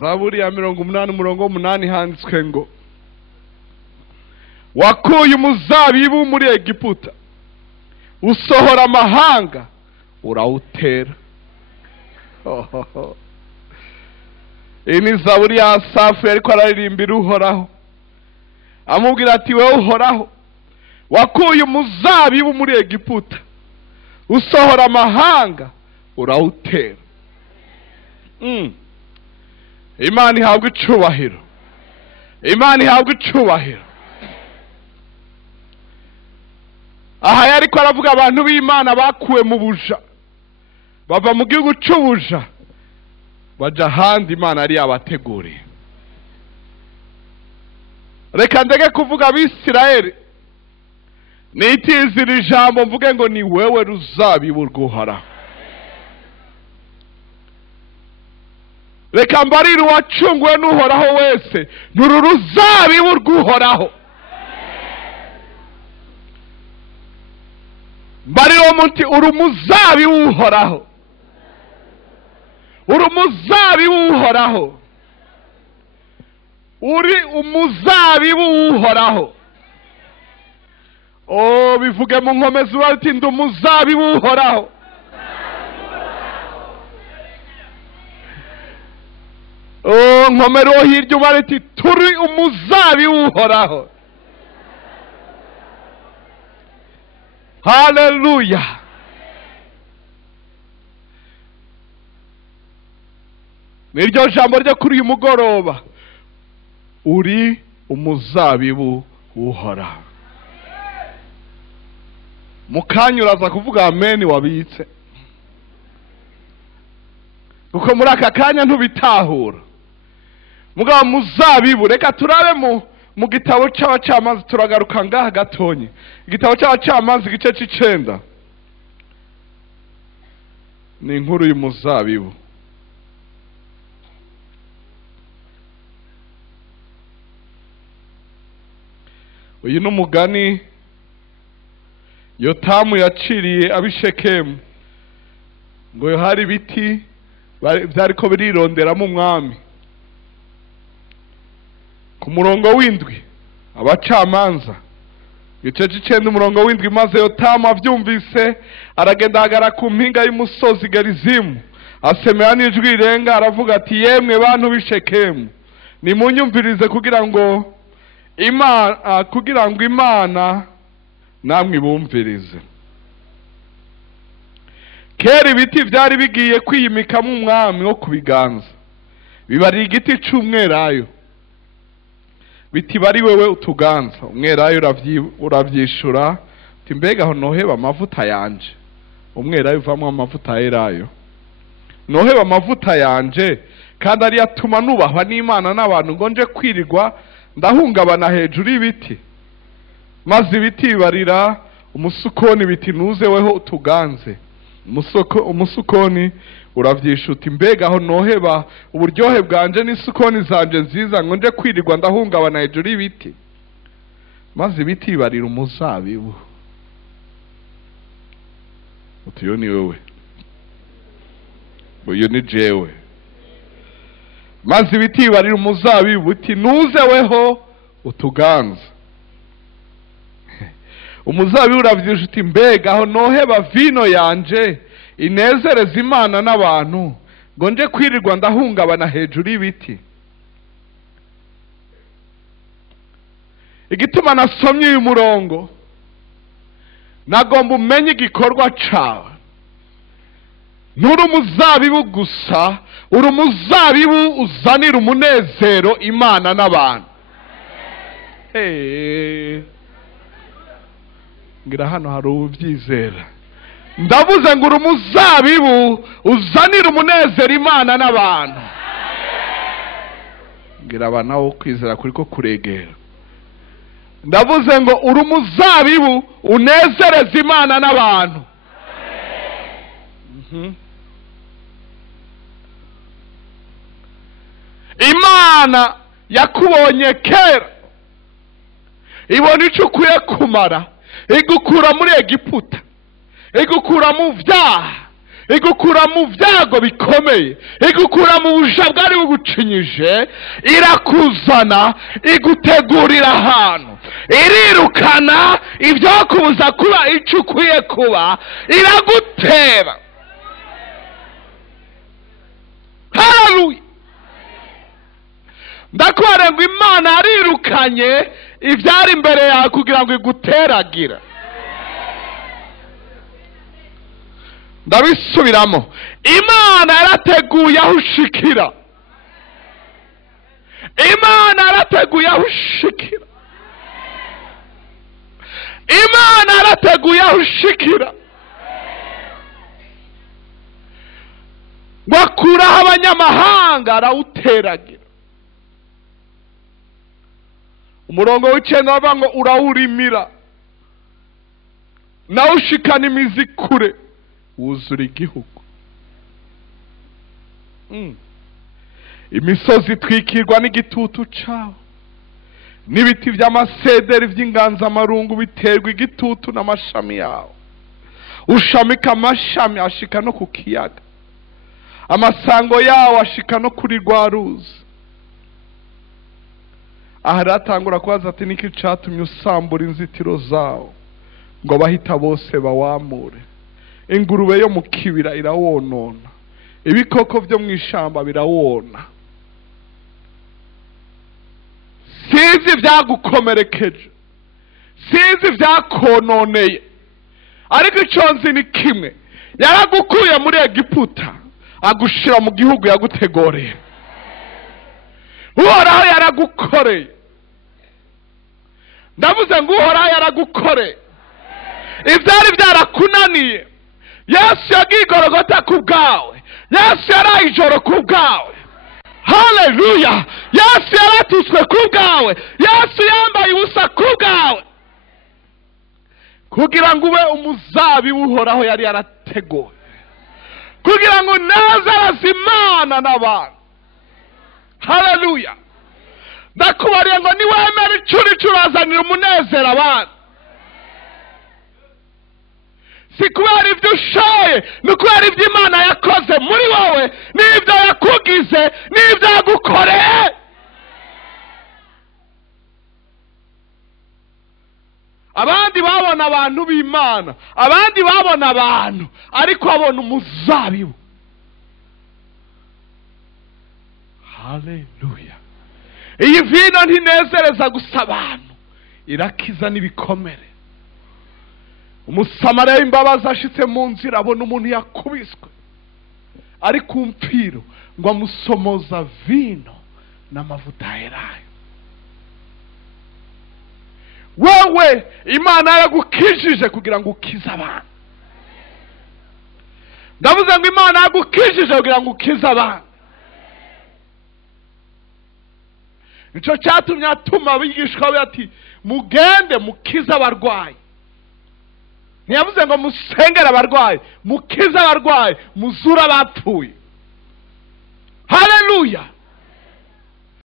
Zaburi ya 80:8 handitswe ngo wakuye umuzabibu muri Egiputa usohora amahanga urawutera. Iyi ni Zaburi ya Asafu ariko araririmbira Uhoraho amubwira ati wewe Uhoraho wakuye umuzabibu muri Egiputa usohora amahanga urawutera. Imana ihabwa icubahiro, Imana ihabwa icubahiro. Aha yariko aravuga abantu b'Imana bakuwe mu buja bava mu gihugu c'ubuja baja handi Imana ari yabateguriye. Reka ndege kuvuga Abisirayeli nitizira ijambo mvuge ngo ni wewe ruzabibu rw'Uhoraho. Reka mbarire uwacunguwe n'Uhoraho wese nuru ruzabibu rw'Uhoraho. Mbarire muti uri umuzabibu w'Uhoraho, uri umuzabibu w'Uhoraho, uri umuzabibu w'Uhoraho. Bivuge mu nkomezi bati ndi umuzabibu w'Uhoraho. Nkomero hirya ubariti turi umuzabibu w'Uhoraho. Haleluya. Niryo jambo ryo kuri uyu mugoroba, uri umuzabibu w'Uhoraho. Mukanya uraza kuvuga amen wabitse, kuko muri aka kanya ntubitahura. Mugabo muzabibu, reka turabe mu gitabo c'Abacamanza, turagaruka ngaha gatonye. Igitabo c'Abacamanza igice c'9 ni inkuru y'umuzabibu. Uyu n'umugani Yotamu yaciriye ab'Ishekemu ngo hari ibiti byariko birironderamo umwami. Ku murongo w'indwi Abacamanza igice c'9 umurongo w'indwi, maze Yotamu avyumvise aragenda agara ku mpinga y'umusozi Gerizimu asemera n'ijwi rirenga aravuga ati yemwe bantu b'Ishekemu nimunyumvirize kugira ngo Imana namwe bumvirize. Kera ibiti vyari bigiye kwiyimikamo umwami wo kubiganza, bibari igiti c'umwelayo biti bari wewe utuganza. Umwelayo uravyishura uti mbega aho noheba amavuta yanje. Umwelayo uvamwo amavuta yerayo, noheba amavuta yanje kandi ari yatuma nubahwa n'Imana n'abantu ngo nje kwirirwa ndahungabana hejuru y'ibiti. Maze ibiti bibarira umusukoni biti nuze weho utuganze. Umusukoni uravyishuta mbega aho noheba uburyohe bwanje n'isukoni zanje nziza ngo nje kwirirwa ndahungabana hejuru y'ibiti. Maze ibiti bibarira umuzabibu. Utuyo ni wewe, uyu ni jewe. Maze ibiti bibarira umuzabibu uti nuze weho utuganza. Umuzabibu uravyishuta mbega aho noheba vino yanje inezereza Imana n'abantu ngo nje kwirirwa ndahungabana hejuru y'ibiti. Igituma nasomye uyu murongo, nagomba umenye igikorwa cawe. Nturi umuzabibu gusa, uri umuzabibu uzanira umunezero Imana n'abantu. Ngira hano hari ubyizera. Ndavuze ngo uri umuzabibu uzanira umunezero Imana n'abantu. Ngira abana wo kwizera kuri ko kuregera. Ndavuze ngo uri umuzabibu unezereza Imana n'abantu. Imana yakubonye kera, ibona ico ukwiye kumara, igukura muri Egiputa, igukura mu vyaha, igukura mu byago bikomeye, igukura mu buja bwari bugucinyije, irakuzana igutegurira ahantu, irirukana ibyo kubuza kuba icyo ukwiye kuba, iragutera. Haleluya! Ndakubwira ngo Imana yarirukanye ibyari imbere yawe kugira ngo iguteragira. Ndabisubiramo, Imana yarateguye aho ushikira, Imana yarateguye aho ushikira, Imana yarateguye aho ushikira. Wakuraho abanyamahanga arawuteragira. Umurongo w'icenda bavuga ngo urawurimira, nawe ushikana imizi kure, wuzura igihugu. Imisozi itwikirwa n'igitutu cawo, n'ibiti by'amasederi by'inganzamarumbu biterwa igitutu n'amashami yawo. Ushamika amashami ashika no ku kiyaga, amasango yawo ashika no kuri rwa ruzi. Aha ratangura kubaza ati niki catumye usambura inzitiro zawo ngo bahita bose bawamure? Ingurube yo mu kibira irawonona, ibikoko byo mu ishamba birawona. Sizi byagukomerekeje, sizi byakononeye, ariko icyo nzi ni kimwe: yaragukuye muri Egiputa agushira mu gihugu yagutegoreye. Uhoraho yaragukoreye. Ndavuze ngo Uhoraho yaragukoreye ibyari byarakunaniye. Yesu yagiye i Golgota ku bwawe, Yesu yaraye ijoro ku bwawe. Haleluya! Yesu yaratutswe ku bwawe, Yesu yambaye ubusa ku bwawe, kugira ngo ube umuzabibu Uhoraho yari yarateguye, kugira ngo nazaraze Imana n'abantu. Haleluya! Ndakubariye ngo niwemera icyo urazanira umunezero abantu. Si kubera ibyo ushoye, ni kubera ibyo Imana yakoze muri wowe, n'ibyo yakugize, n'ibyo yagukoreye. Abandi babona abantu b'Imana, abandi babona abantu, ariko babona umuzabibu. Haleluya! Iyi vino ntinezereza gusa abantu, irakiza n'ibikomere. Umusamariya w'imbabazi ashitse mu nzira abona umuntu yakubiswe ari ku mpfiro, ngo amusomoza vino n'amavuta yerayo. Wewe Imana yaragukijije kugira ngo ukize abantu. Ndavuze ngo Imana yaragukijije kugira ngo ukize abantu. Nico cyatumye atuma abigishwa be ati mugende mukize abarwayi. Ntiyavuze ngo musengere abarwayi, mukize abarwayi, muzura abapfuye. Haleluya!